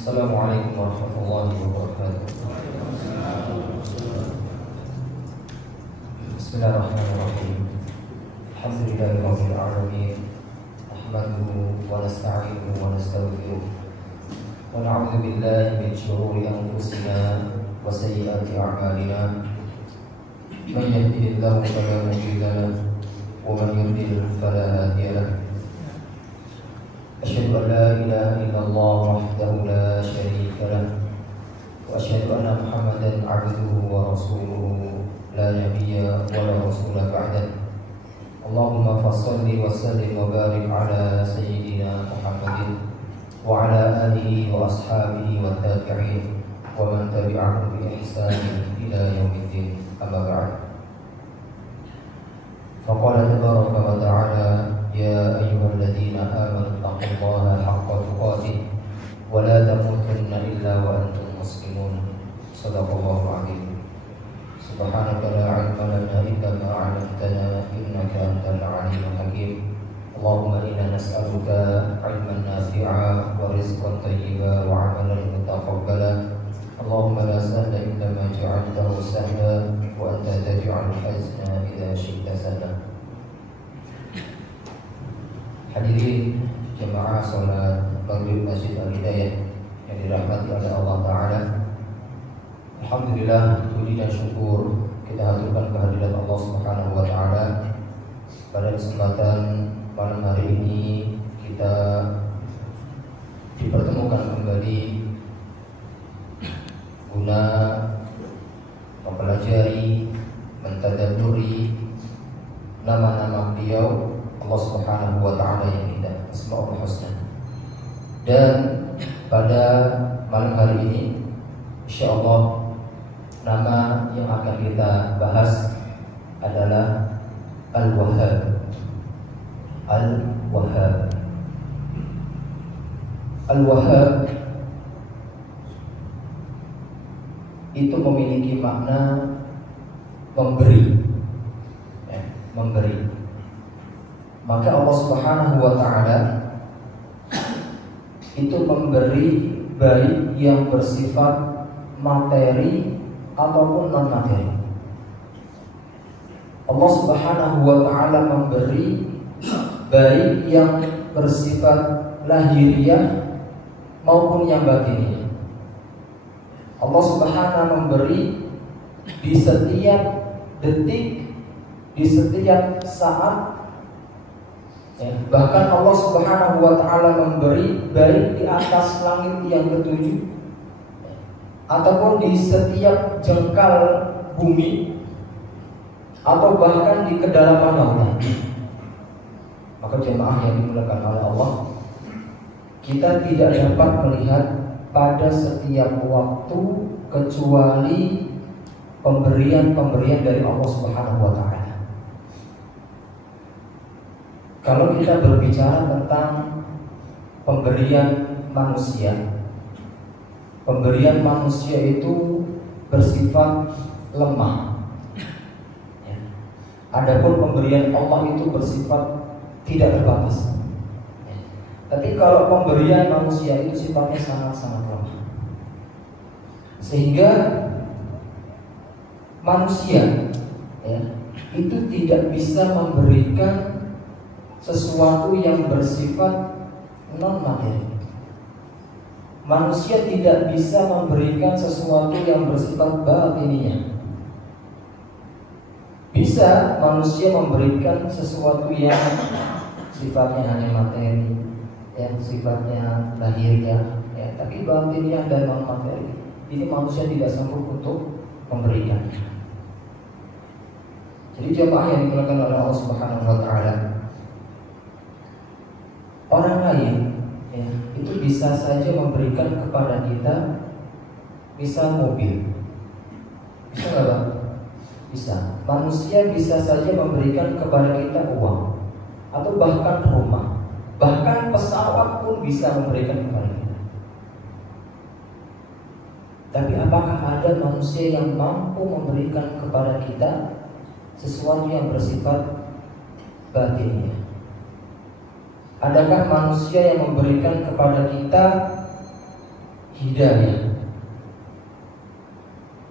Assalamualaikum warahmatullahi wabarakatuh. Bismillahirrahmanirrahim. Alhamdulillahirabbil alamin. Nahmaduhu wa nasta'inuhu wa nastaghfiruh. Wa na'udzu billahi min shururi anfusina wa sayyiati a'malina. Man yahdihillahu fala mudilla lahu wa man yudlil fala hadiya lahu. أشهد أن لا إله إلا الله وحده لا شريك له وأشهد أن محمدا عبده ورسوله لا نبي ولا رسول بعده اللهم فصل وسلم وبارك على سيدنا محمد وعلى آله وأصحابه والتابعين ومن تبعهم بإحسان إلى يوم الدين أما بعد فقال تبارك وتعالى يا أيها الذين آمنوا اتقوا الله حق تقاته ولا تموتن إلا وأنتم مسلمون صدق الله العظيم سبحانك لا علم لنا إلا ما علمتنا إنك أنت العليم الحكيم اللهم إنا نسألك علما نافعا ورزقا طيبا وعملا متقبلا اللهم لا سهل إلا ما جعلته سهلا وأنت تجعل الحزن إذا شئت سهلا. Hadirin jemaah salat maghrib Masjid Al-Hidayah yang dirahmati oleh Allah Ta'ala, alhamdulillah, puji dan syukur kita haturkan kehadirat Allah Subhanahu wa Ta'ala. Pada kesempatan malam hari ini kita dipertemukan kembali guna mempelajari, mentadabburi nama-nama beliau Allah Subhanahu wa Ta'ala yang indah, Asmaul Husna. Dan pada malam hari ini insyaallah nama yang akan kita bahas adalah Al-Wahhab. Al-Wahhab. Al-Wahhab itu memiliki makna memberi, memberi. Maka Allah Subhanahu wa Ta'ala itu memberi baik yang bersifat materi ataupun non materi. Allah Subhanahu wa Ta'ala memberi baik yang bersifat lahiriah maupun yang batiniah. Allah Subhanahu memberi di setiap detik, di setiap saat. Bahkan Allah Subhanahu wa Ta'ala memberi baik di atas langit yang ketujuh ataupun di setiap jengkal bumi atau bahkan di kedalaman lautan. Maka jemaah yang dimuliakan oleh Allah, kita tidak dapat melihat pada setiap waktu kecuali pemberian-pemberian dari Allah Subhanahu wa Ta'ala. Kalau kita berbicara tentang pemberian manusia itu bersifat lemah. Adapun pemberian Allah itu bersifat tidak terbatas. Tapi kalau pemberian manusia itu sifatnya sangat-sangat lemah, sehingga manusia itu tidak bisa memberikan sesuatu yang bersifat non materi. Manusia tidak bisa memberikan sesuatu yang bersifat batiniah. Bisa manusia memberikan sesuatu yang sifatnya hanya materi, yang sifatnya lahiriah, tapi batiniah dan non materi ini manusia tidak sanggup untuk memberikan. Jadi jemaah yang dimuliakan oleh Allah Subhanahu wa Ta'ala, orang lain itu bisa saja memberikan kepada kita, misal mobil, bisa nggak Bang? Bisa. Manusia bisa saja memberikan kepada kita uang atau bahkan rumah, bahkan pesawat pun bisa memberikan kepada kita. Tapi apakah ada manusia yang mampu memberikan kepada kita sesuatu yang bersifat batinnya? Adakah manusia yang memberikan kepada kita hidayah.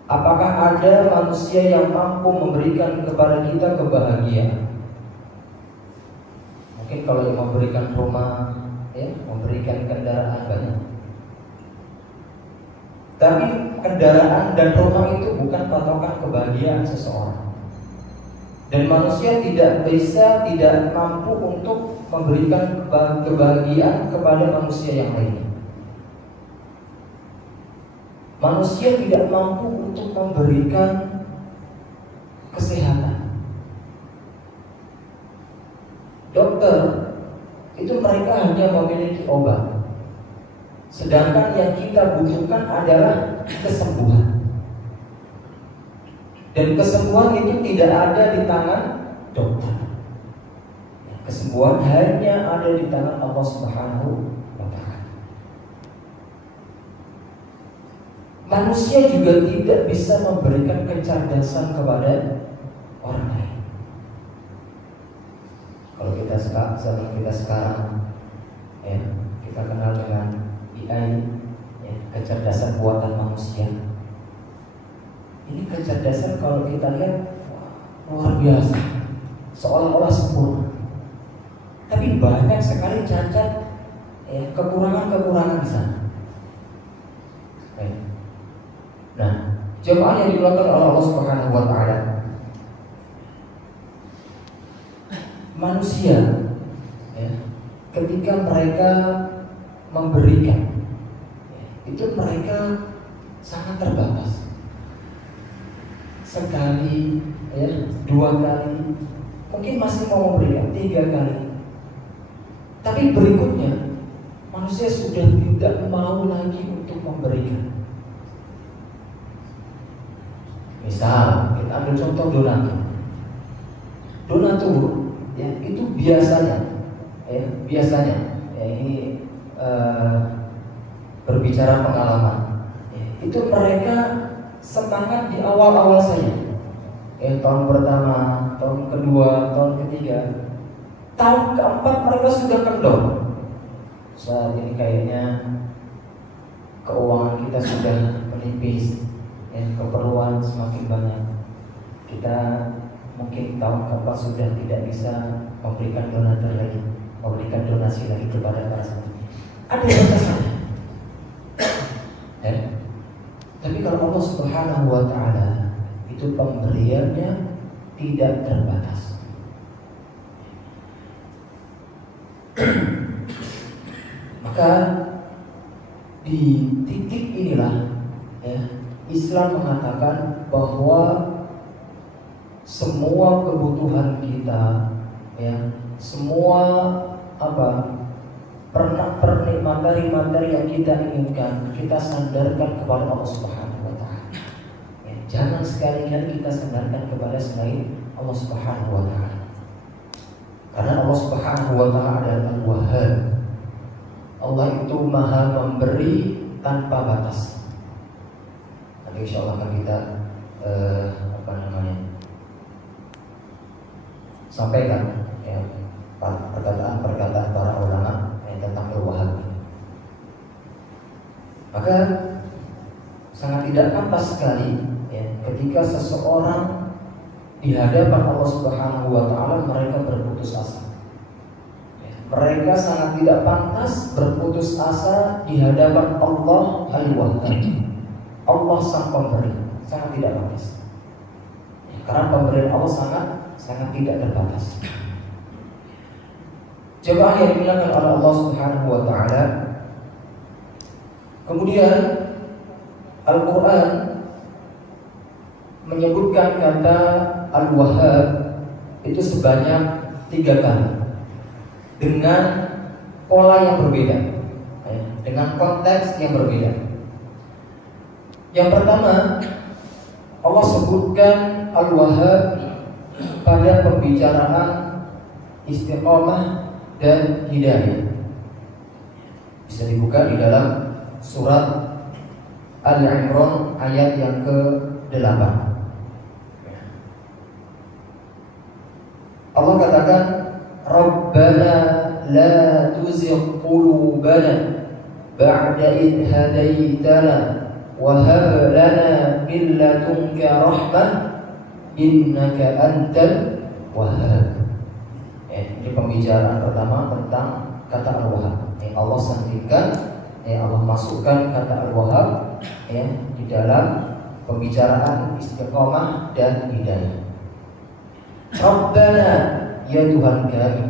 Apakah ada manusia yang mampu memberikan kepada kita kebahagiaan? Mungkin kalau yang memberikan rumah, ya, memberikan kendaraan banyak. Tapi kendaraan dan rumah itu bukan patokan kebahagiaan seseorang. Dan manusia tidak mampu untuk memberikan kebahagiaan kepada manusia yang lainnya. Manusia tidak mampu untuk memberikan kesehatan. Dokter itu mereka hanya memiliki obat, sedangkan yang kita butuhkan adalah kesembuhan. Dan kesembuhan itu tidak ada di tangan dokter. Kesembuhan hanya ada di tangan Allah Subhanahu wa Ta'ala. Manusia juga tidak bisa memberikan kecerdasan kepada orang lain. Kalau zaman kita sekarang, ya, kita kenal dengan AI, ya, kecerdasan buatan manusia. Ini kecerdasan kalau kita lihat luar biasa, seolah-olah sempurna. Tapi banyak sekali cacat, ya, kekurangan-kekurangan di sana. Nah, jemaah yang dilakukan oleh Allah Subhanahu wa Ta'ala, manusia, ya, ketika mereka memberikan, ya, itu mereka sangat terbatas. Sekali, ya, 2 kali, mungkin masih mau memberikan 3 kali. Tapi berikutnya manusia sudah tidak mau lagi untuk memberikan. Misal kita ambil contoh donatur, ya, itu biasanya, ya, ini berbicara pengalaman, ya, itu mereka semangat di awal-awal saja, ya, tahun pertama, tahun kedua, tahun ketiga, tahun keempat mereka sudah kendor. Saat ini kayaknya keuangan kita sudah menipis, ya, keperluan semakin banyak. Kita mungkin tahun keempat sudah tidak bisa memberikan donatur lagi, memberikan donasi lagi kepada para santri. Ada batasannya. Tapi kalau Allah Subhanahu wa Ta'ala itu pemberiannya tidak terbatas. Maka di titik inilah, ya, Islam mengatakan bahwa semua kebutuhan kita, ya, semua materi-materi yang kita inginkan, kita sandarkan kepada Allah Subhanahu wa Ta'ala. Ya, jangan sekali-kali kita sandarkan kepada selain Allah Subhanahu wa Ta'ala. Karena Allah Subhanahu wa Ta'ala adalah Al-Wahhab. Allah itu Maha memberi tanpa batas. Nanti insya Allah akan kita sampaikan, ya, perkataan-perkataan para ulama tentang Al-Wahhab. Maka sangat tidak pantas sekali, ya, ketika seseorang di hadapan Allah Subhanahu wa Ta'ala mereka berputus asa. Mereka sangat tidak pantas berputus asa di hadapan Allah Al-Wahhab. Allah sang pemberi, sangat tidak pantas. Karena pemberian Allah sangat tidak terbatas. Jemaah yang dimuliakan oleh Allah Subhanahu wa Ta'ala, kemudian Al-Quran menyebutkan kata Al-Wahhab itu sebanyak 3 kali dengan pola yang berbeda, dengan konteks yang berbeda. Yang pertama, Allah sebutkan Al-Wahhab pada pembicaraan istiqamah dan hidayah. Bisa dibuka di dalam surat Al-Imran ayat yang ke-8. Allah katakan, Rabbana la tuzigh qulubana ba'da idh hadaitana wa hab lana min ladunka rahmah innaka antal wahhab. Ini pembicaraan pertama tentang kata Al-Wahhab. Allah sandikan, Allah masukkan kata Al-Wahhab di dalam pembicaraan istiqomah dan hidayah. Rabbana, ya Tuhan kami,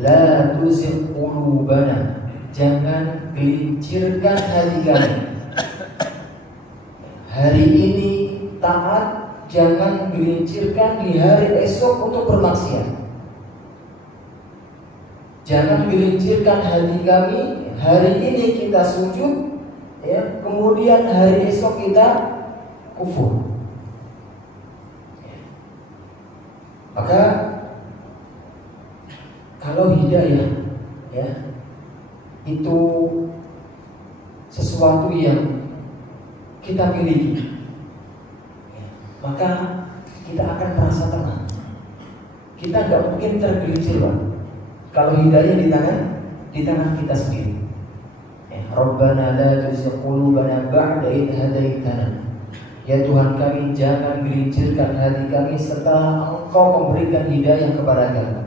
la tuzigh qulubana, jangan gelincirkan hati kami. Hari ini taat, jangan gelincirkan di hari esok untuk bermaksiat. Jangan gelincirkan hati kami. Hari ini kita sujud, kemudian hari esok kita kufur. Maka kalau hidayah itu sesuatu yang kita miliki, maka kita akan merasa tenang. Kita nggak mungkin tergelincir, Pak. Kalau hidayah di tangan kita sendiri. Rabbana la tuzigh qulubana ba'da idh hadaitana. Ya Tuhan kami, jangan gelincirkan hati kami setelah Engkau memberikan hidayah kepada kami.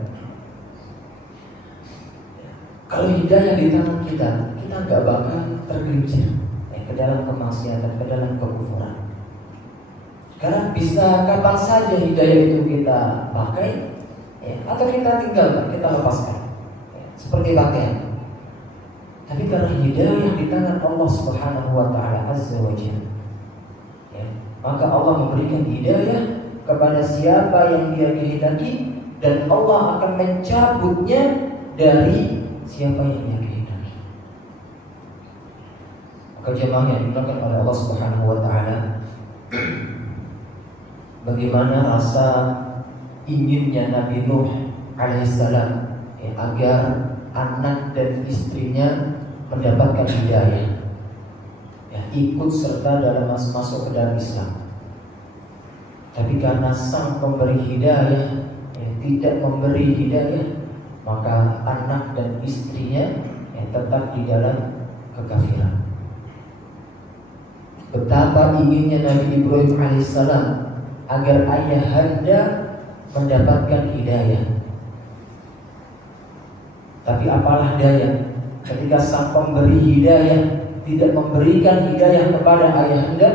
Kalau hidayah di tangan kita nggak bakal tergelincir ke dalam kemaksiatan, ke dalam kekufuran. Karena bisa kapan saja hidayah itu kita pakai, atau kita tinggalkan, kita lepaskan, seperti pakaian. Tapi karena hidayah di tangan Allah Subhanahu wa Ta'ala Azza wa Jalla, maka Allah memberikan hidayah kepada siapa yang Dia kehendaki, dan Allah akan mencabutnya dari siapa yang Dia kehendaki. Maka jemaah yang dimuliakan oleh Allah Subhanahu wa Ta'ala, bagaimana rasa inginnya Nabi Nuh alaihissalam agar anak dan istrinya mendapatkan hidayah, ikut serta dalam masuk ke dalam Islam. Tapi karena sang pemberi hidayah tidak memberi hidayah, maka anak dan istrinya tetap di dalam kekafiran. Betapa inginnya Nabi Ibrahim alaihissalam agar ayahanda mendapatkan hidayah. Tapi apalah daya, ketika sang pemberi hidayah tidak memberikan hidayah kepada ayahanda,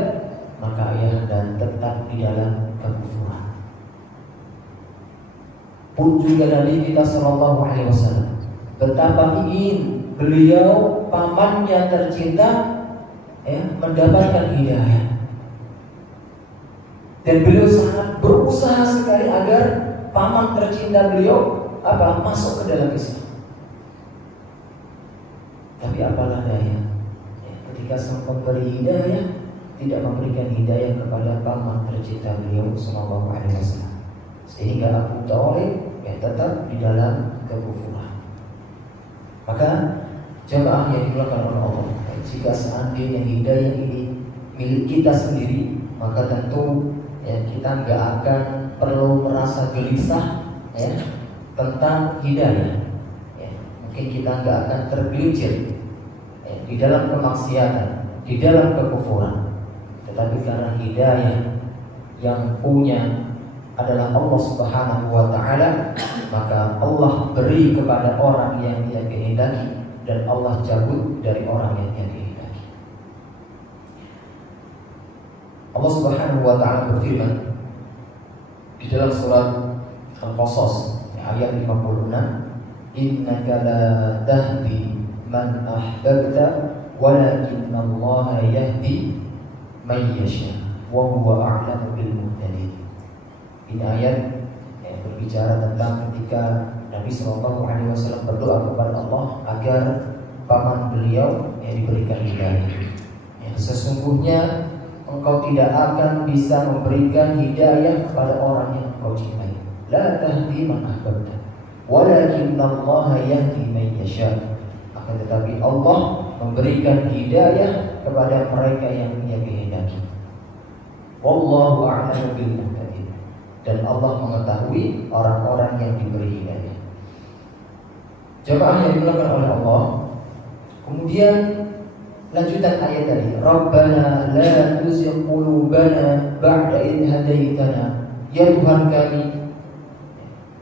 maka ayahanda tetap di dalam kekufuran. Pun juga Nabi kita Sallallahu Alaihi Wasallam, betapa ingin beliau pamannya tercinta mendapatkan hidayah, dan beliau sangat berusaha sekali agar paman tercinta beliau masuk ke dalam Islam. Tapi apalah daya, ketika sang pemberi hidayah tidak memberikan hidayah kepada paman tercinta beliau Sallallahu Alaihi Wasallam, sehingga Abu Thalib tetap di dalam kekufuran. Maka jemaah yang dimuliakan oleh Allah, jika seandainya hidayah ini milik kita sendiri, maka tentu kita nggak akan perlu merasa gelisah tentang hidayah. Mungkin kita nggak akan tergelincir di dalam kemaksiatan, di dalam kekufuran. Tetapi karena hidayah yang punya adalah Allah Subhanahu wa Ta'ala, maka Allah beri kepada orang yang Dia kehendaki, dan Allah cabut dari orang yang Dia kehendaki. Allah Subhanahu wa Ta'ala berfirman di dalam surat Al-Qasas ayat 56, innaka la tahdi man ahbabta walakinna Allah yahdi man yasha wa huwa a'lamu bil muhtadin. Ini ayat berbicara tentang ketika Nabi Sallallahu Alaihi Wasallam berdoa kepada Allah agar paman beliau diberikan hidayah. Sesungguhnya engkau tidak akan bisa memberikan hidayah kepada orang yang engkau cintai. La tahdi man ahbabta walakinna Allah yahdi man yasha. Akan tetapi Allah memberikan hidayah kepada mereka yang Dia kehendaki. Wallahu a'lamu bil muhtadin. Dan Allah mengetahui orang-orang yang diberi hidayah. Jemaah yang dimuliakan oleh Allah, kemudian Kemudian lanjutan ayat tadi, Rabbana la tuzigh qulubana ba'da idh hadaitana. Ya Tuhan kami,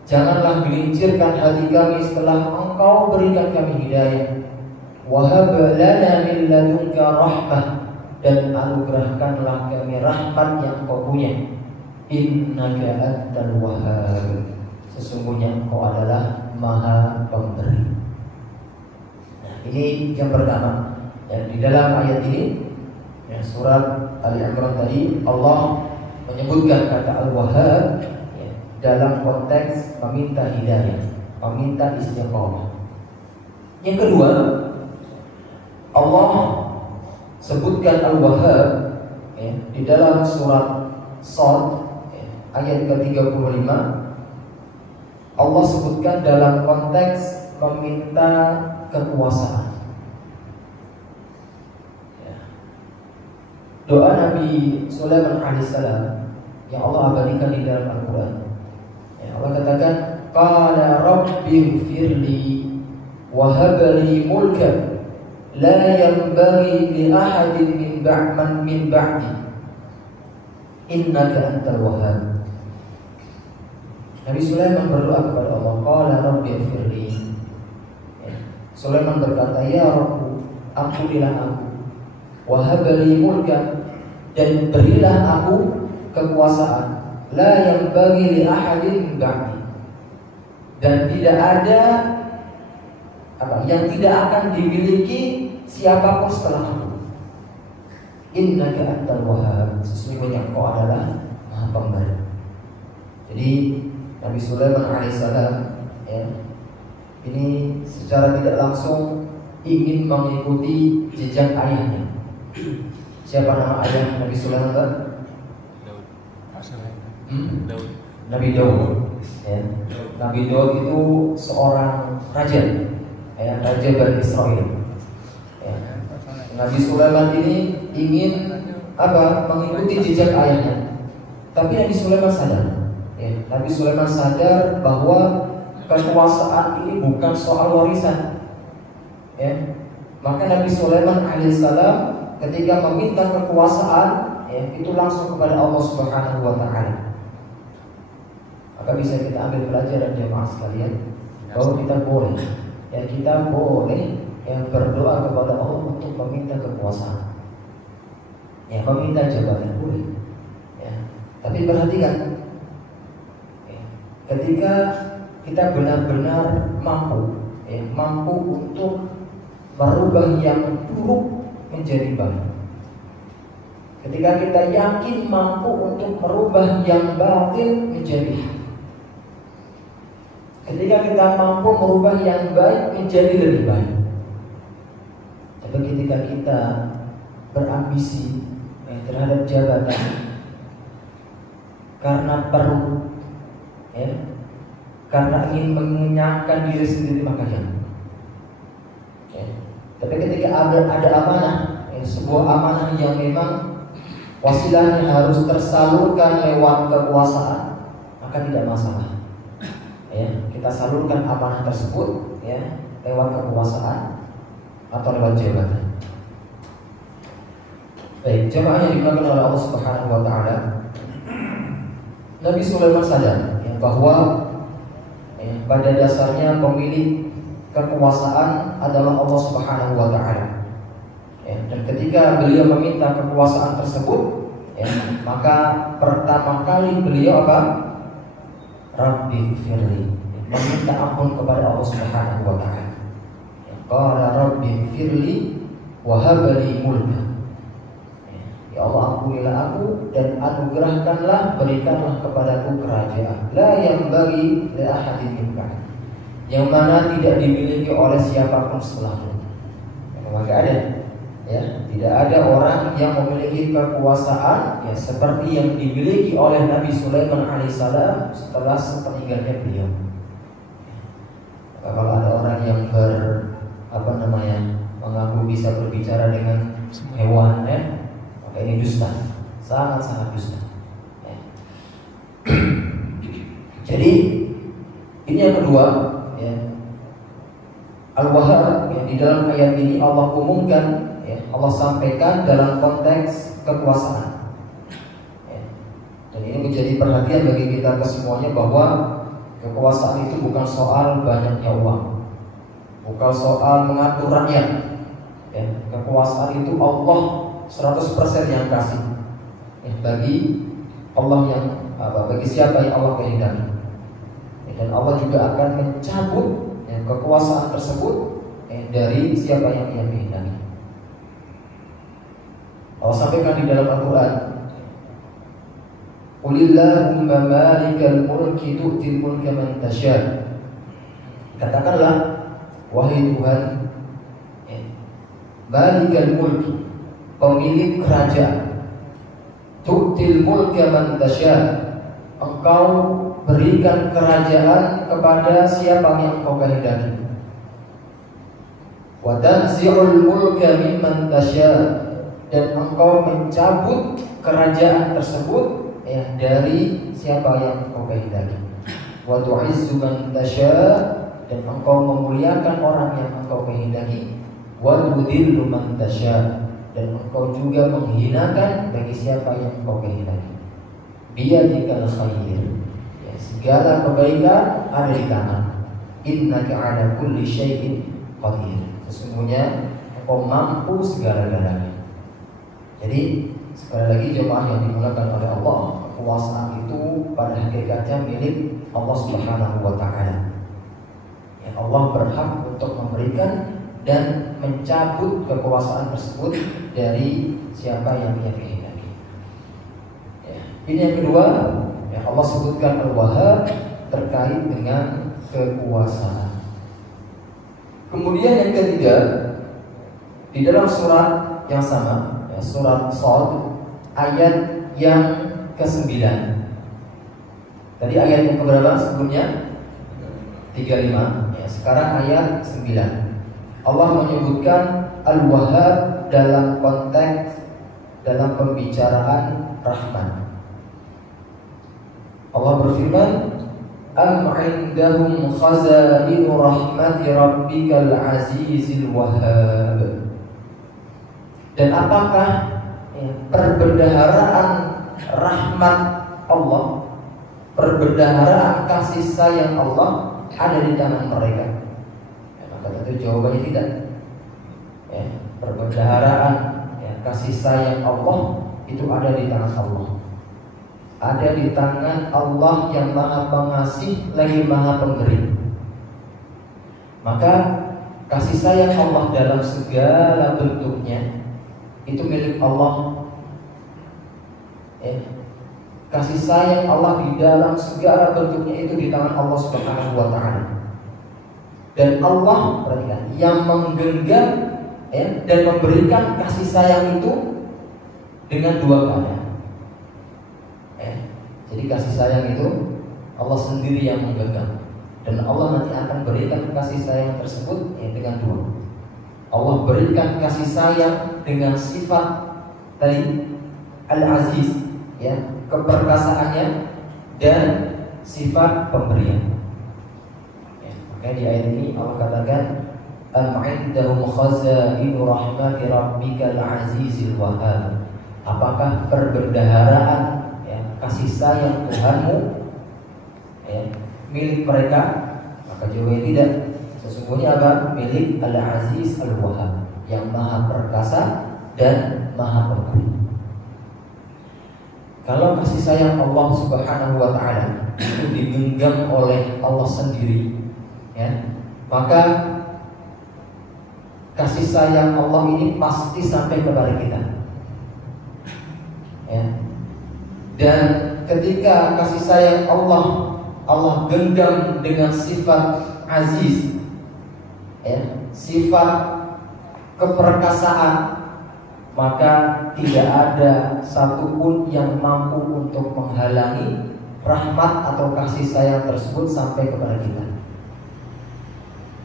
janganlah gelincirkan hati kami setelah Engkau berikan kami hidayah. Wa hab lana min ladunka rahmah, dan anugerahkanlah kami rahmat yang Engkau punya. Innaka antal wahhab, sesungguhnya Engkau adalah Maha Pemberi. Nah, ini yang pertama. Ya, di dalam ayat ini, ya, surat Ali Imran tadi, Allah menyebutkan kata Al-Wahhab, ya, dalam konteks meminta hidayah, meminta istiqomah. Yang kedua, Allah sebutkan Al-Wahhab, ya, di dalam surat Shad, ya, ayat ke-35. Allah sebutkan dalam konteks meminta kekuasaan. Doa Nabi Sulaiman alaihissalam yang Allah abadikan di dalam Al-Quran, ya, Allah katakan, Qala rabbighfirli wa habli mulkan la yanbaghi li ahadin min ba'di innaka antal wahhab. Nabi Sulaiman berdoa kepada Allah, Qala rabbighfirli, ya. Sulaiman berkata, Ya Rabbu, ampunilah aku, wa habli mulkan, dan berilah aku kekuasaan, la yanbaghi li ahadin min ba'di, dan tidak ada yang tidak akan dimiliki siapapun setelah aku. Innaka antal wahhab, sesungguhnya Engkau adalah Maha Pemberi. Jadi Nabi Sulaiman alaihissalam, ya, ini secara tidak langsung ingin mengikuti jejak ayahnya. Siapa nama ayah Nabi Sulaiman? Daud. Nabi Daud. Ya. Nabi Daud itu seorang raja, ya, raja Bani Israel. Ya. Nabi Sulaiman ini ingin mengikuti jejak ayahnya. Tapi Nabi Sulaiman sadar, ya, Nabi Sulaiman sadar bahwa kekuasaan ini bukan soal warisan. Ya. Maka Nabi Sulaiman alaihissalam ketika meminta kekuasaan, ya, itu langsung kepada Allah Subhanahu wa Ta'ala. Maka bisa kita ambil pelajaran jemaah sekalian, bahwa kita boleh, yang berdoa kepada Allah untuk meminta kekuasaan, ya, meminta jabatan boleh, ya. Tapi perhatikan, ya, ketika kita benar-benar mampu untuk merubah yang buruk menjadi baik. Ketika kita yakin mampu untuk merubah yang batil menjadi hak. Ketika kita mampu merubah yang baik menjadi lebih baik. Tapi ketika kita berambisi, ya, terhadap jabatan karena perlu, ya, karena ingin mengenyangkan diri sendiri, maka jangan. Tapi ketika ada amanah, ya, sebuah amanah yang memang wasilahnya harus tersalurkan lewat kekuasaan, maka tidak masalah. Ya, kita salurkan amanah tersebut, ya, lewat kekuasaan atau lewat jabatan. Baik, jemaah yang dimuliakan oleh Allah Subhanahu wa Ta'ala, Nabi Sulaiman sadar, ya, bahwa, ya, pada dasarnya pemilik kekuasaan adalah Allah Subhanahu wa Ta'ala, ya, dan ketika beliau meminta kekuasaan tersebut, ya, maka pertama kali beliau Rabbi firli, meminta ampun kepada Allah Subhanahu wa Ta'ala. Qala Rabbi firli wa habli mulka, ya Allah, ampunilah aku dan anugerahkanlah, berikanlah kepadaku kerajaan, la yanbaghi li ahadin min ba'di, yang mana tidak dimiliki oleh siapapun setelahmu. Maka ada, ya, tidak ada orang yang memiliki kekuasaan, ya, seperti yang dimiliki oleh Nabi Sulaiman alaihissalam setelah sepeninggalnya beliau. Maka kalau ada orang yang mengaku bisa berbicara dengan hewan, ya, maka ini dusta, sangat-sangat dusta. Ya. Jadi ini yang kedua. Al-Wahhab, ya, ya, di dalam ayat ini Allah umumkan, ya, Allah sampaikan dalam konteks kekuasaan. Ya. Dan ini menjadi perhatian bagi kita kesemuanya bahwa kekuasaan itu bukan soal banyaknya uang, bukan soal mengatur rakyat. Ya, kekuasaan itu Allah 100% yang kasih, ya, bagi Allah yang bagi siapa yang Allah kehendaki. Ya, dan Allah juga akan mencabut, ya, kekuasaan tersebut, ya, dari siapa yang Ia kehendaki. Allah sampaikan di dalam Al-Quran, Qulillahumma malikal mulki tu'til mulka man tasha. Katakanlah, wahai Tuhan, malikal mulki, pemilik kerajaan, tu'til mulka man tasha, engkau berikan kerajaan kepada siapa yang engkau kehendaki. Wa tanzi'ul mulka mimman tasha, dan engkau mencabut kerajaan tersebut, ya, dari siapa yang engkau kehendaki. Wa tu'izzu man tasha, dan engkau memuliakan orang yang engkau kehendaki. Wa tudhillu man tasha, dan engkau juga menghinakan bagi siapa yang engkau kehendaki. Biyadikal khair, ya, segala kebaikan ada di tangan. Innaka ala kulli syai'in qadir, sesungguhnya engkau mampu segala-galanya. Jadi sekali lagi jemaah yang dimulakan oleh Allah, kekuasaan itu pada hakikatnya milik Allah Subhanahu wa taala. Ya, Allah berhak untuk memberikan dan mencabut kekuasaan tersebut dari siapa yang Ia kehendaki. Ya, ini yang kedua, ya, Allah sebutkan Al-Wahhab terkait dengan kekuasaan. Kemudian yang ketiga, di dalam surat yang sama, ya, surat Shad, ayat yang ke-9. Tadi ayat yang keberapa sebelumnya? 35. Ya, sekarang ayat 9. Allah menyebutkan Al-Wahhab dalam konteks, dalam pembicaraan Rahman. Allah berfirman, Am indahum khazainu rahmati rabbikal azizil wahhab. Dan apakah, ya, perbendaharaan rahmat Allah, perbendaharaan kasih sayang Allah ada di tangan mereka? Tentu jawabannya tidak. Ya, perbendaharaan, ya, kasih sayang Allah itu ada di tangan Allah. Ada di tangan Allah yang Maha Pengasih lagi Maha Pemberi. Maka kasih sayang Allah dalam segala bentuknya itu milik Allah. Ya, kasih sayang Allah di dalam segala bentuknya itu di tangan Allah Subhanahu wa taala. Dan Allah, perhatikan, yang menggenggam, ya, dan memberikan kasih sayang itu dengan dua keadaan. Ya, jadi kasih sayang itu Allah sendiri yang menggenggam, dan Allah nanti akan berikan kasih sayang tersebut, ya, dengan dua. Allah berikan kasih sayang dengan sifat tadi Al-Aziz, ya, keperkasaannya, dan sifat pemberian. Di ayat ini Allah katakan, Am indahum khazainu rahmati rabbikal azizil wahhab. Apakah perbendaharaan, ya, kasih sayang Tuhanmu, ya, milik mereka? Maka jawabannya tidak. Sesungguhnya apa? Milik Al-Aziz Al-Wahhab, yang Maha Perkasa dan Maha Pemberi. Kalau kasih sayang Allah Subhanahu wa taala itu digenggam oleh Allah sendiri, ya, maka kasih sayang Allah ini pasti sampai kepada kita, ya. Dan ketika kasih sayang Allah genggam dengan sifat aziz, ya, sifat keperkasaan, maka tidak ada satupun yang mampu untuk menghalangi rahmat atau kasih sayang tersebut sampai kepada kita.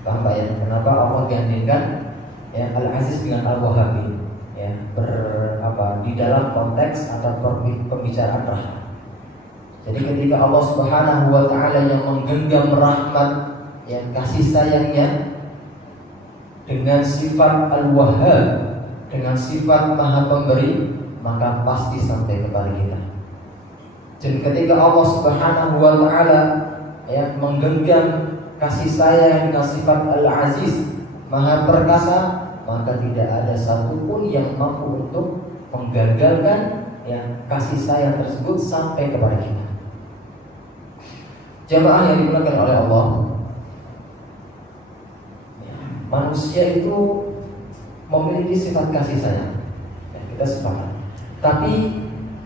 Paham Pak, ya? Kenapa Allah gandengkan, ya, Al-Aziz dengan Al-Wahhab, ya, di dalam konteks atau pembicaraan rahmat. Jadi ketika Allah Subhanahu wa taala yang menggenggam rahmat, ya, kasih sayangnya, dengan sifat Al-Wahhab, dengan sifat Maha Pemberi, maka pasti sampai kepada kita. Dan ketika Allah Subhanahu wa taala menggenggam kasih sayang dengan sifat Al-Aziz, Maha Perkasa, maka tidak ada satupun yang mampu untuk menggagalkan kasih sayang tersebut sampai kepada kita. Jamaah yang dimuliakan oleh Allah, manusia itu memiliki sifat kasih sayang, kita sepakat. Tapi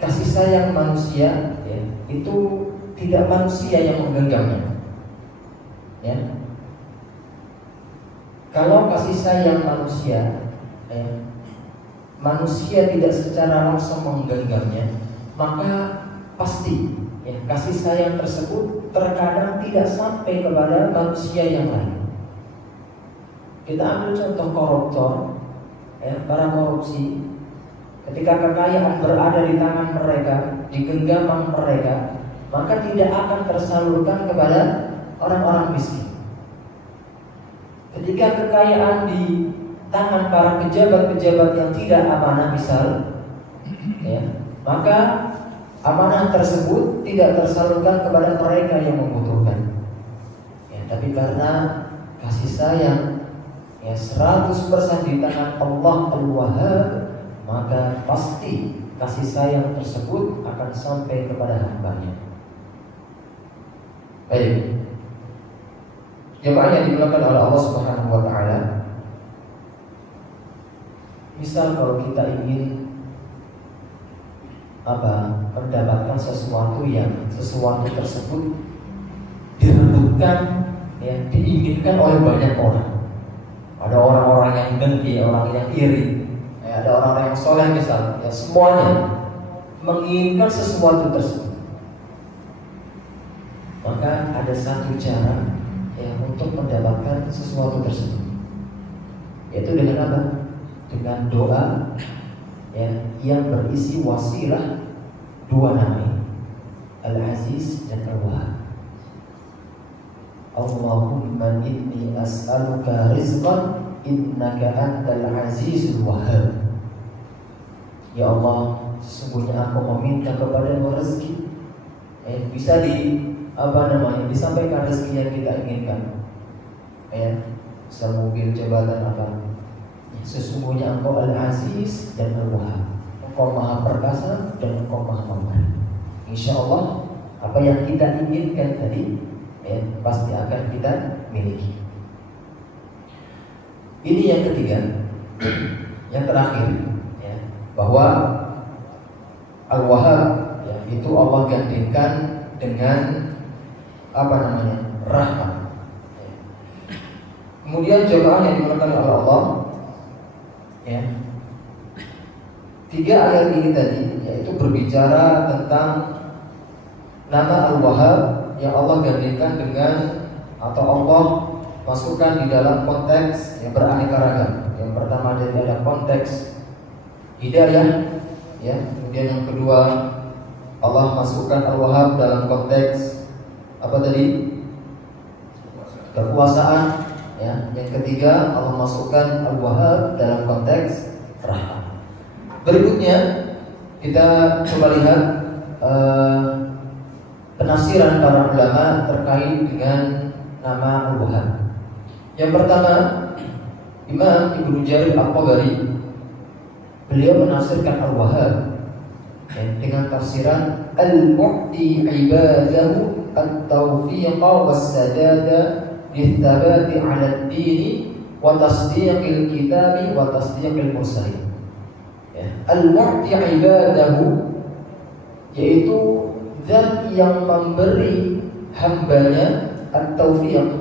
kasih sayang manusia itu tidak manusia yang menggenggamnya. Kalau kasih sayang manusia, manusia tidak secara langsung menggenggamnya, maka pasti kasih sayang tersebut terkadang tidak sampai kepada manusia yang lain. Kita ambil contoh koruptor, para korupsi. Ketika kekayaan berada di tangan mereka, di genggaman mereka, maka tidak akan tersalurkan kepada orang-orang miskin. Ketika kekayaan di tangan para pejabat-pejabat yang tidak amanah misal, maka amanah tersebut tidak tersalurkan kepada mereka yang membutuhkan. Tapi karena kasih sayang 100% di tangan Allah Al-Wahhab, maka pasti kasih sayang tersebut akan sampai kepada hamba-Nya. Baik, jemaah yang dimuliakan oleh Allah Subhanahu wa taala, misal kalau kita ingin mendapatkan sesuatu tersebut direbutkan, diinginkan oleh banyak orang. Ada orang-orang yang dengki, orang yang iri, ada orang-orang yang soleh misal, semuanya menginginkan sesuatu tersebut. Maka ada satu cara untuk mendapatkan sesuatu tersebut, yaitu dengan apa? Dengan doa yang berisi wasilah dua nama, Al-Aziz dan Al-Wahhab. Allahumma inni as'aluka rizqan innaka antal azizul wahhab. Ya Allah, sesungguhnya aku meminta kepadamu rezeki. Bisa disampaikan rezeki yang kita inginkan. Bisa mobil, jabatan apa. Sesungguhnya Engkau Al-Aziz dan Al-Wahhab. Engkau Maha Perkasa dan Engkau Maha Pemberi. Insya Allah apa yang kita inginkan tadi pasti akan kita miliki. Ini yang ketiga. Yang terakhir, bahwa Al-Wahhab itu Allah gantikan dengan rahmat. Kemudian jemaah yang dimuliakan oleh Allah, tiga ayat ini tadi yaitu berbicara tentang nama Al-Wahhab yang Allah gantikan dengan, atau Allah masukkan di dalam konteks yang beraneka ragam. Yang pertama ada konteks hidayah, kemudian yang kedua Allah masukkan Al-Wahhab dalam konteks apa tadi? Kekuasaan. Yang ketiga Allah masukkan Al-Wahhab dalam konteks rahmat. Berikutnya kita coba lihat penafsiran para ulama terkait dengan nama Al-Wahhab. Yang pertama, Imam Ibnu Jarir At-Tabari, beliau menafsirkan Al-Wahhab dengan tafsiran Al-Mu'ti ibadahu at-tawfiqa was-sadada lithabati 'ala ad-din wa tasdiqil kitabi wa tasdiqil mursalin. Al-Mu'ti ibadahu, yaitu zat yang memberi hambanya at-taufiq,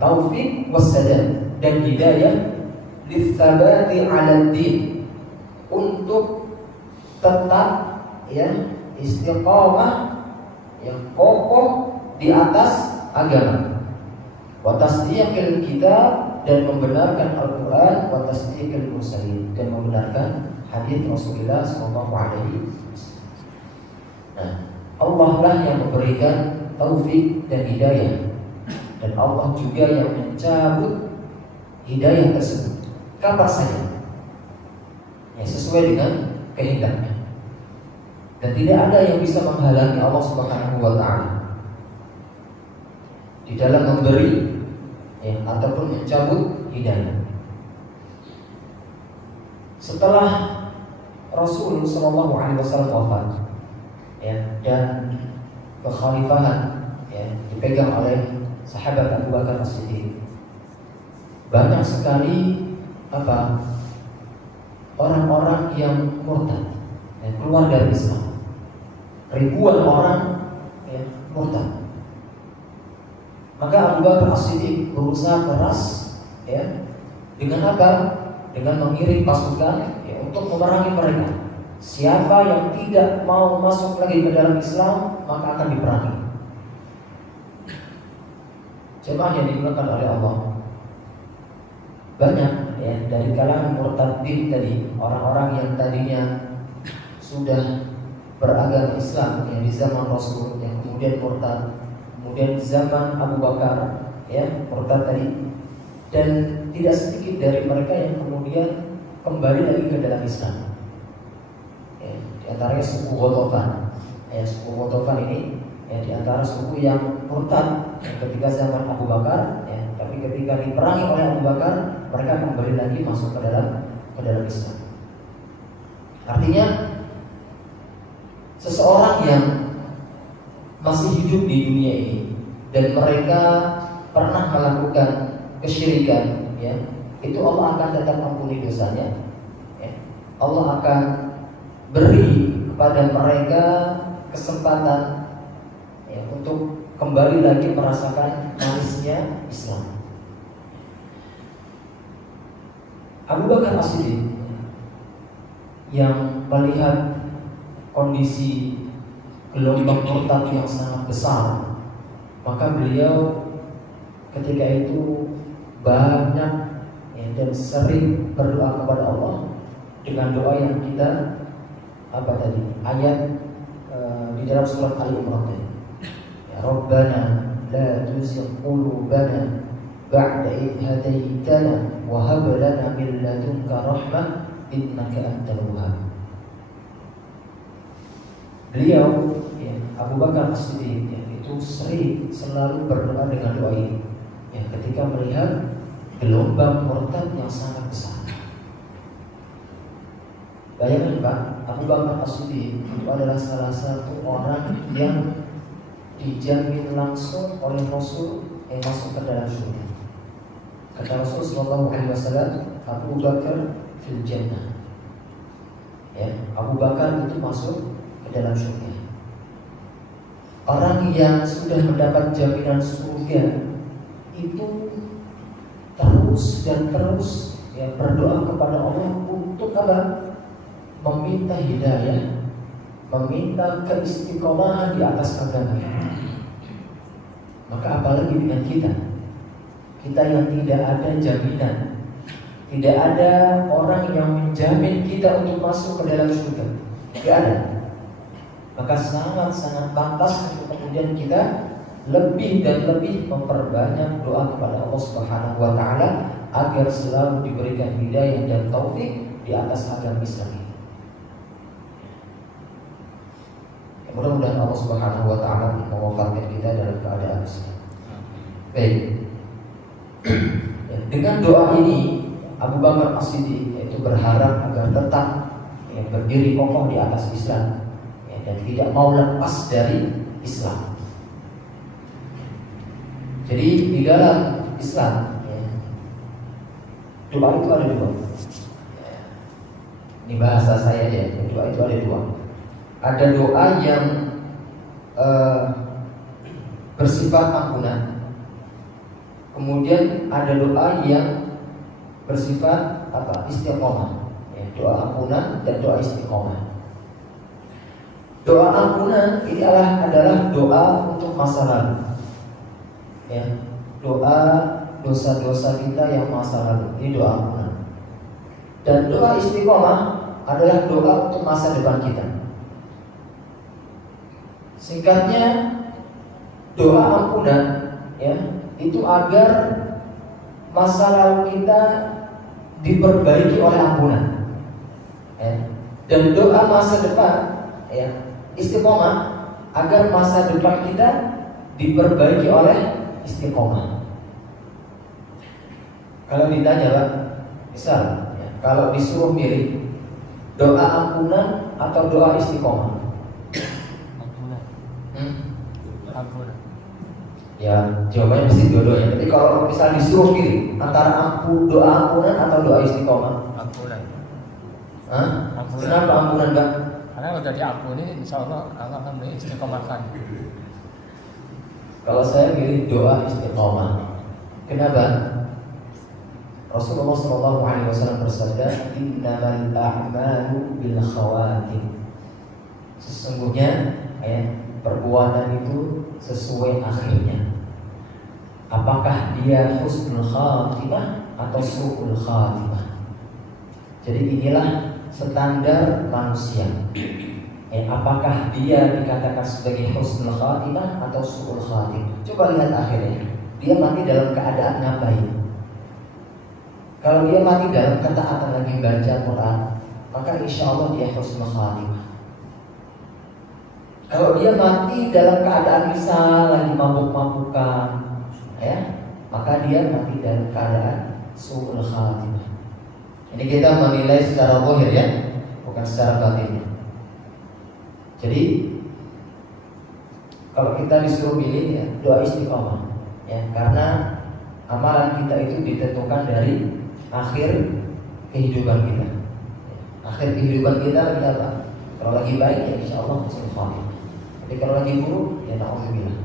taufik wassadad, dan hidayah lithabati 'ala ad-din, untuk tetap istiqamah yang kokoh di atas agama. Wa tasdiqil kitab, dan membenarkan Al-Qur'an, wa tasdiqil mursalin, dan membenarkan hadis Rasulullah sallallahu alaihi wasallam. Nah, Allah lah yang memberikan taufik dan hidayah, dan Allah juga yang mencabut hidayah tersebut. kapan saja, ya, sesuai dengan kehendaknya. Dan tidak ada yang bisa menghalangi Allah Subhanahu wa Ta'ala di dalam memberi, ya, ataupun mencabut hidayah. Setelah Rasul Shallallahu Alaihi Wasallam wafat, ya, dan kekhalifahan, ya, dipegang oleh sahabat Abu Bakar As-Siddiq, banyak sekali orang-orang yang murtad, ya, keluar dari Islam. Ribuan orang, ya, murtad. Maka Abu Bakar As-Siddiq berusaha keras, ya, dengan apa? Dengan mengirim pasukan, ya, untuk memerangi mereka. Siapa yang tidak mau masuk lagi ke dalam Islam, maka akan diperangi. Jemaah yang dimuliakan oleh Allah, banyak, ya, dari kalangan murtadin tadi, orang-orang yang tadinya sudah beragama Islam, ya, di zaman Rasul, yang kemudian murtad, kemudian di zaman Abu Bakar, ya, murtad tadi, dan tidak sedikit dari mereka yang kemudian kembali lagi ke dalam Islam. Ya, di antaranya suku Ghatafan. Ya, suku Ghatafan ini, ya, di antara suku yang murtad, ya, ketika zaman Abu Bakar, ya, tapi ketika diperangi oleh Abu Bakar, mereka kembali lagi masuk ke dalam Islam. Artinya seseorang yang masih hidup di dunia ini dan mereka pernah melakukan kesyirikan, ya, itu Allah akan tetap ampuni dosanya, ya. Allah akan beri kepada mereka kesempatan, ya, untuk kembali lagi merasakan manisnya Islam. Abu Bakar As-Siddiq yang melihat kondisi gelombang murtad yang sangat besar, maka beliau ketika itu banyak, ya, dan sering berdoa kepada Allah dengan doa yang kita ayat di dalam surat Ali Imran, ya, Rabbana la tuzigh qulubana ba'da idh hadaitana wa hab lana min ladunka rahmah innaka antal wahhab. Beliau, ya, Abu Bakar As-Siddiq, ya, itu selalu berdoa dengan doa ini, ya, ketika melihat gelombang murtad yang sangat besar. Bayangkan Pak, Abu Bakar As-Siddiq itu adalah salah satu orang yang dijamin langsung oleh Rasul yang masuk ke dalam surga. Kata Rasul Sallallahu Alaihi Wasallam, Abu Bakar fil Jannah, ya, Abu Bakar itu masuk ke dalam surga. Orang yang sudah mendapat jaminan surga itu terus dan terus, ya, berdoa kepada Allah untuk apa? Meminta hidayah, meminta keistiqomahan di atas agama. Maka apalagi dengan kita yang tidak ada jaminan, tidak ada orang yang menjamin kita untuk masuk ke dalam surga, tidak ada. Maka sangat-sangat pantas untuk kemudian kita lebih dan lebih memperbanyak doa kepada Allah Subhanahu wa Ta'ala agar selalu diberikan hidayah dan taufik di atas agama Islam ini. Mudah-mudahan Allah Subhanahu wa Ta'ala mewafatkan kita dalam keadaan Islam. Baik. Dengan doa ini Abu Bakar As-Siddiq yaitu berharap agar tetap, ya, berdiri kokoh di atas Islam, ya, dan tidak mau lepas dari Islam. Jadi di dalam Islam, ya, doa itu ada dua. Ini bahasa saya, ya, doa itu ada dua. Ada doa yang bersifat ampunan. Kemudian ada doa yang bersifat istiqomah, ya, doa ampunan dan doa istiqomah. Doa ampunan ini adalah doa untuk masa lalu, ya, doa dosa-dosa kita yang masa lalu, ini doa ampunan. Dan doa istiqomah adalah doa untuk masa depan kita. Singkatnya, doa ampunan, ya, itu agar masa lalu kita diperbaiki oleh ampunan. Ya. Dan doa masa depan, ya, istiqomah agar masa depan kita diperbaiki oleh istiqomah. Kalau ditanya, Pak, misal, ya, kalau disuruh milih doa ampunan atau doa istiqomah? Ampunan. Ampunan. Ya, jawabannya mesti dua-duanya. Tapi kalau misal disuruh pilih antara doa ampunan atau doa istiqomah? Ampunan. Hah? Ampunan. Kenapa ampunan, Bang? Karena udah diampuni, insya Allah akan mengistiqomahkan. Kalau saya pilih doa istiqomah. Kenapa? Rasulullah SAW bersabda, "Innamal a'malu bil khawatim." Sesungguhnya, ya, perbuatan itu sesuai akhirnya. Apakah dia husnul khatimah atau su'ul khatimah? Jadi inilah standar manusia. Apakah dia dikatakan sebagai husnul khatimah atau su'ul khatimah? Coba lihat akhirnya. Dia mati dalam keadaan ngapain? Kalau dia mati dalam ketaatan lagi baca Quran, maka insya Allah dia husnul khatimah. Kalau dia mati dalam keadaan misal lagi mabuk-mabukan, ya, maka dia mati dalam keadaan su'ul khatimah. Ini kita menilai secara zahir, ya, bukan secara batin. Jadi kalau kita disuruh pilih, ya, doa istiqomah, ya, karena amalan kita itu ditentukan dari akhir kehidupan kita. Akhir kehidupan kita lagi apa? Kalau lagi baik, ya insya Allah husnul khatimah. Tapi kalau lagi buruk, ya na'udzubillah.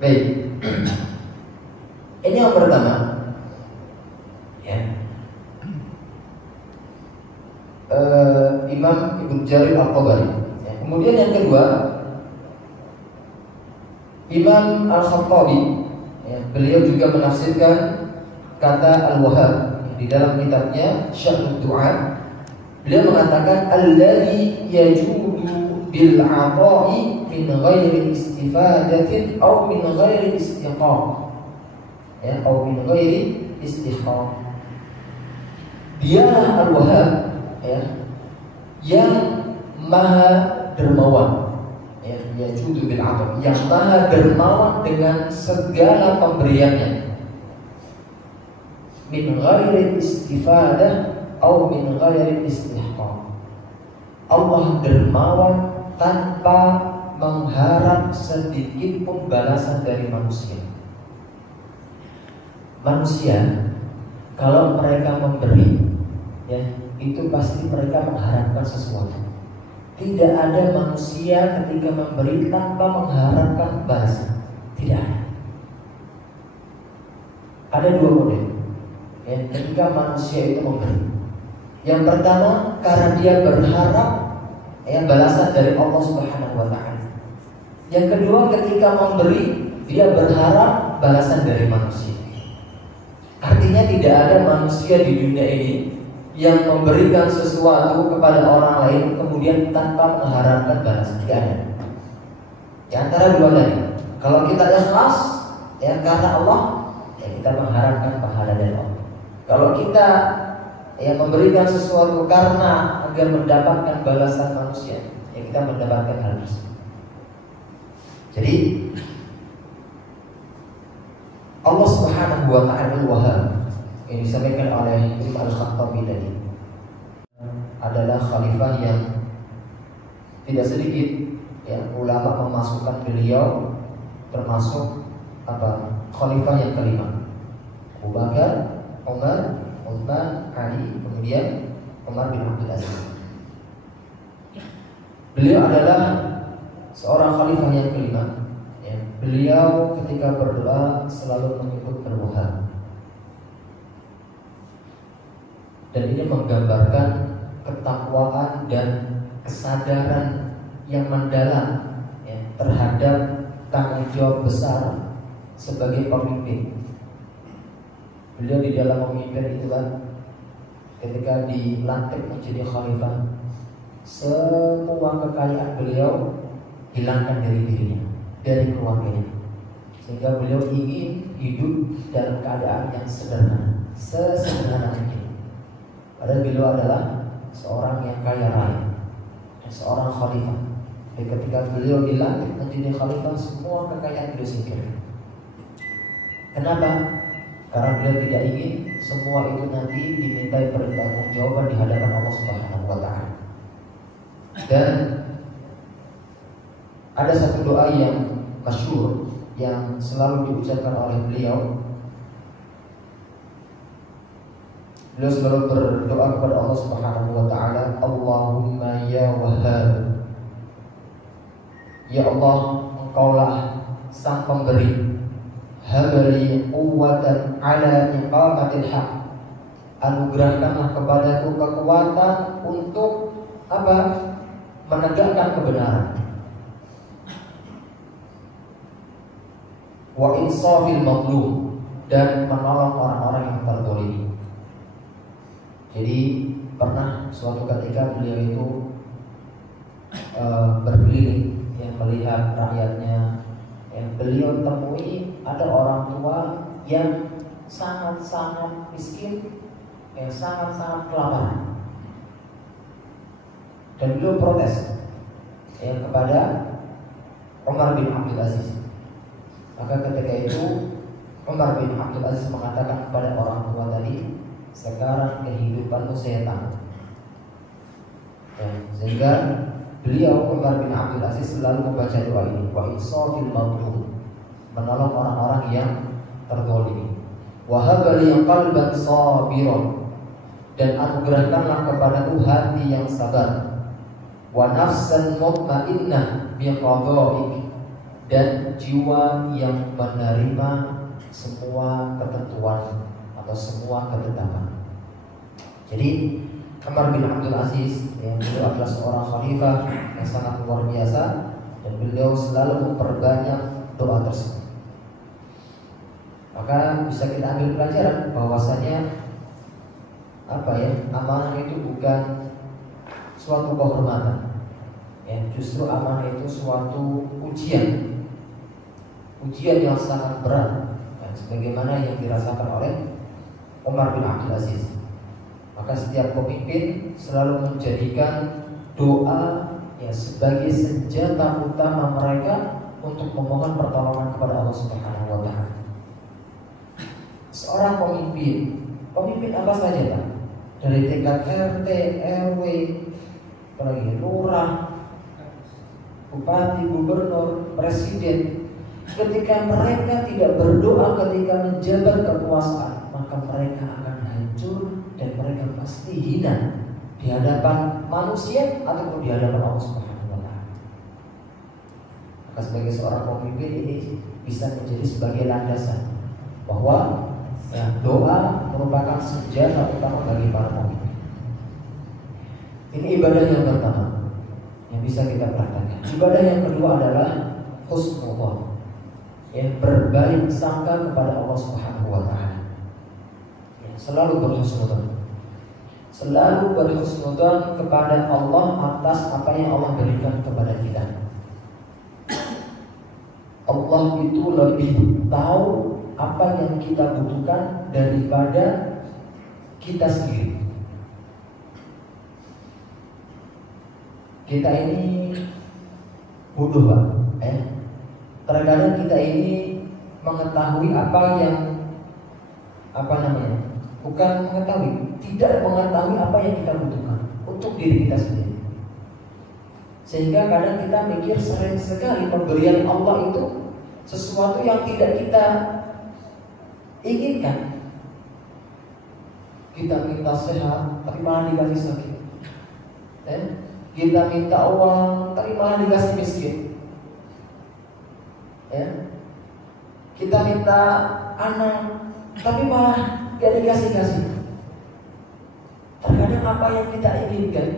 Baik. Ini yang pertama, ya. Imam Ibnu Jarir Al-Tabari. Ya. Kemudian yang kedua, Imam Al-Khattabi, ya, beliau juga menafsirkan kata Al-Wahhab di dalam kitabnya Syarh Du'a. Beliau mengatakan alladzi yajudu bil 'ata'i min ghairi istifadatin aw min ghairi istiqam. Ya, aw min ghairi istiqam. Dialah Al-Wahhab, ya, yang maha dermawan, ya, yajudu bil 'ata', yang maha dermawan dengan segala pemberiannya. Min ghairi istifadah atau min ghairi istihqaq. Allah dermawan tanpa mengharap sedikit pun balasan dari manusia. Manusia kalau mereka memberi, ya, itu pasti mereka mengharapkan sesuatu. Tidak ada manusia ketika memberi tanpa mengharapkan balasan. Tidak ada. Ada dua model, ya, ketika manusia itu memberi. Yang pertama karena dia berharap, ya, balasan dari Allah Subhanahu wa Ta'ala. Yang kedua ketika memberi dia berharap balasan dari manusia. Artinya tidak ada manusia di dunia ini yang memberikan sesuatu kepada orang lain kemudian tanpa mengharapkan balasan. Tidak ada. Di antara dua tadi, kalau kita ikhlas, ya, karena Allah, ya, kita mengharapkan pahala dari Allah. Kalau kita, ya, memberikan sesuatu karena agar mendapatkan balasan manusia, ya, kita mendapatkan hal tersebut. Jadi Allah Subhanahu wa Ta'ala Al-Wahhab yang disampaikan oleh Imam Al-Khattabi tadi adalah khalifah yang tidak sedikit, ya, ulama memasukkan beliau termasuk khalifah yang kelima. Abu Bakar, Umar, Utsman, Ali, kemudian Umar bin Abdul Aziz. Beliau adalah seorang khalifah yang kelima. Ya, beliau ketika berdoa selalu menyebut Al-Wahhab. Dan ini menggambarkan ketakwaan dan kesadaran yang mendalam, ya, terhadap tanggung jawab besar sebagai pemimpin. Beliau di dalam memimpin itu kan, ketika dilantik menjadi khalifah, semua kekayaan beliau hilangkan dari dirinya, dari keluarganya, sehingga beliau ingin hidup dalam keadaan yang sederhana. sesederhana mungkin. Padahal beliau adalah seorang yang kaya raya dan seorang khalifah. Dan ketika beliau dilantik menjadi khalifah, semua kekayaan beliau singkirkan. Kenapa? Karena beliau tidak ingin semua itu nanti dimintai pertanggungjawaban di hadapan Allah Subhanahu wa taala. Dan ada satu doa yang masyhur yang selalu diucapkan oleh beliau. Beliau selalu berdoa kepada Allah Subhanahu wa taala, Allahumma ya Wahhab. Ya Allah, Engkaulah sang pemberi. Habli quwwatan ala iqamatil haq. Anugerahkanlah kepadaku kekuatan untuk apa? Menegakkan kebenaran. Wa insafil mazlum, dan menolong orang-orang yang terzalimi. Jadi pernah suatu ketika beliau itu berkeliling yang melihat rakyatnya, yang beliau temui ada orang tua yang sangat-sangat miskin, yang sangat-sangat kelaparan, dan beliau protes kepada Umar bin Abdul Aziz. Maka ketika itu Umar bin Abdul Aziz mengatakan kepada orang tua tadi, sekarang kehidupanmu saya tahu. Sehingga beliau Umar bin Abdul Aziz selalu membaca doa ini, wa insafil mazlum, menolong orang-orang yang terzalimi. Wa habli qalban sabiran, dan anugerahkanlah kepadaku hati yang sabar. Wa nafsan mutmainnah bi qada'ik, dan jiwa yang menerima semua ketentuan atau semua ketetapan. Jadi Umar bin Abdul Aziz yang beliau adalah seorang khalifah yang sangat luar biasa, dan beliau selalu memperbanyak doa tersebut. Maka bisa kita ambil pelajaran bahwasanya amanah itu bukan suatu kehormatan. Justru amanah itu suatu ujian yang sangat berat, sebagaimana yang dirasakan oleh Umar bin Abdul Aziz. Maka setiap pemimpin selalu menjadikan doa sebagai senjata utama mereka untuk memohon pertolongan kepada Allah Subhanahu wa taala. Seorang pemimpin apa saja Pak? Dari tingkat RT, RW, apalagi lurah, bupati, gubernur, presiden, ketika mereka tidak berdoa ketika menjabat kekuasaan, maka mereka akan hancur dan mereka pasti hina di hadapan manusia ataupun di hadapan Allah Subhanahu wa taala. Maka sebagai seorang pemimpin ini bisa menjadi sebagai landasan bahwa doa merupakan senjata utama bagi para pemimpin. Ini ibadah yang pertama yang bisa kita praktekkan. Ibadah yang kedua adalah husnul, berbaik sangka kepada Allah Subhanahu wa taala. Selalu berhusnudzon kepada Allah atas apa yang Allah berikan kepada kita. Allah itu lebih tahu apa yang kita butuhkan daripada kita sendiri. Kita ini bodoh Pak, terkadang kita ini mengetahui apa yang bukan mengetahui, tidak mengetahui apa yang kita butuhkan untuk diri kita sendiri. Sehingga kadang kita mikir sering sekali pemberian Allah itu sesuatu yang tidak kita inginkan. Kita minta sehat tapi malah dikasih sakit. Kita minta uang tapi malah dikasih miskin. Kita minta anak tapi malah gak dikasih. Terkadang apa yang kita inginkan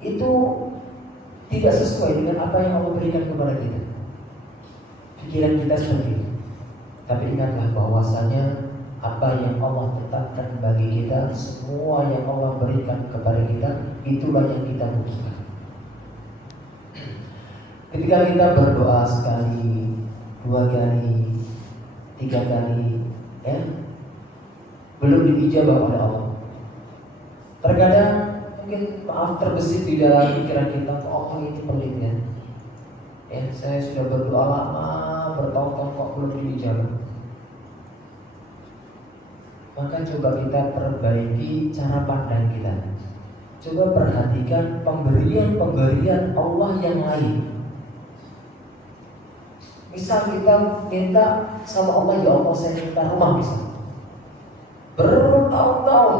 itu tidak sesuai dengan apa yang Allah berikan kepada kita. Pikiran kita seperti itu. Tapi ingatlah bahwasanya apa yang Allah tetapkan bagi kita, semua yang Allah berikan kepada kita, itulah yang kita butuhkan. Ketika kita berdoa sekali, 2 kali, 3 kali, belum diijabah oleh Allah. Terkadang mungkin maaf terbesit di dalam pikiran kita, kok Allah ini pelit ya. Ya, saya sudah berdoa lama, bertahun-tahun kok belum diijabah. Maka coba kita perbaiki cara pandang kita. Coba perhatikan pemberian Allah yang lain. Misal kita minta sama Allah, ya Allah saya minta rumah misal. Bertahun-tahun,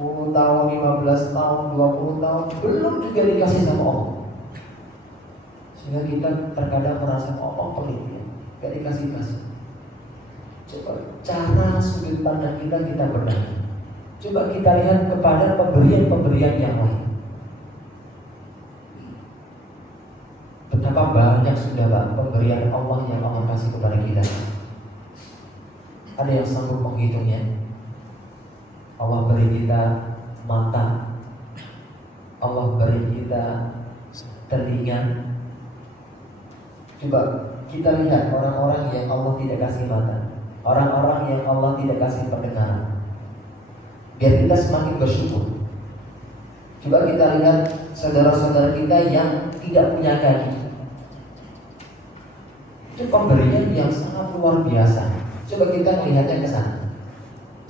10 tahun, 15 tahun, 20 tahun, belum juga dikasih sama Allah. Sehingga kita terkadang merasa Allah pelit ya, gak dikasih-kasih. Coba cara sudut pandang kita benahi. Coba kita lihat kepada pemberian-pemberian yang lain. Betapa banyak sudah pemberian Allah yang Allah kasih kepada kita. Ada yang sanggup menghitungnya. Allah beri kita mata, Allah beri kita telinga. Coba kita lihat orang-orang yang Allah tidak kasih mata, orang-orang yang Allah tidak kasih pendengaran, biar kita semakin bersyukur. Coba kita lihat saudara-saudara kita yang tidak punya kaki. Itu pemberian yang sangat luar biasa. Coba kita melihatnya ke sana.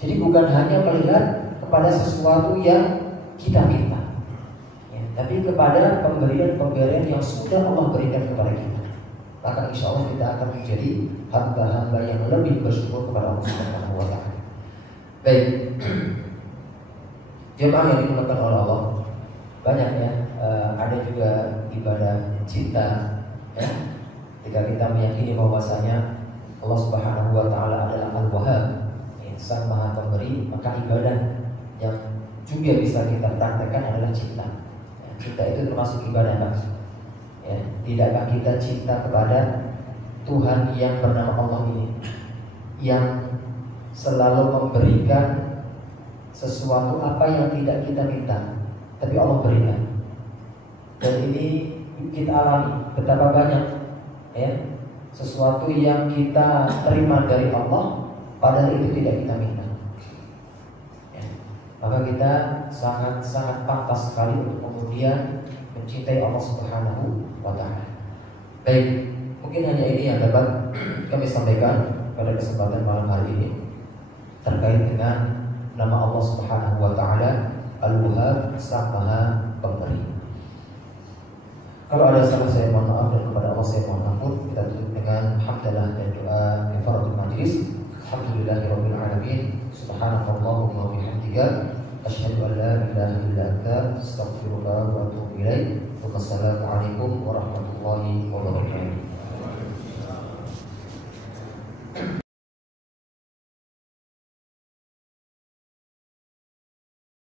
Jadi bukan hanya melihat kepada sesuatu yang kita minta ya, tapi kepada pemberian-pemberian yang sudah Allah berikan kepada kita. Maka insya Allah kita akan menjadi hamba-hamba yang lebih bersyukur kepada Allah Subhanahu wa Ta'ala. Baik, jemaah yang dimuliakan oleh Allah, banyak ya, ada juga ibadah cinta ya. Jika kita meyakini bahwasanya Allah Subhanahu wa Ta'ala adalah Al-Wahhab, Sang Maha Pemberi, maka ibadah yang juga bisa kita praktekkan adalah cinta. Ya, cinta itu termasuk ibadah kan? Ya, tidakkah kita cinta kepada Tuhan yang bernama Allah ini, yang selalu memberikan sesuatu apa yang tidak kita minta, tapi Allah berikan. Dan ini kita alami betapa banyak ya, sesuatu yang kita terima dari Allah padahal itu tidak kita minta ya. Maka kita sangat-sangat pantas sekali untuk kemudian mencintai Allah Subhanahu wa Ta'ala. Baik, mungkin hanya ini yang dapat kami sampaikan pada kesempatan malam hari ini terkait dengan nama Allah Subhanahu wa Ta'ala Al-Wahhab, Sang Maha Pemberi. Kalau ada salah saya mohon maaf, dan kepada Allah saya mohon ampun. Kita tutup dengan hamdalah dan doa kifaratul majlis. Alhamdulillahirabbil alamin. Subhanakallahumma wa bihamdika asyhadu an la ilaha illa anta astaghfiruka wa atubu ilaik. Wassalamualaikum warahmatullahi wabarakatuh.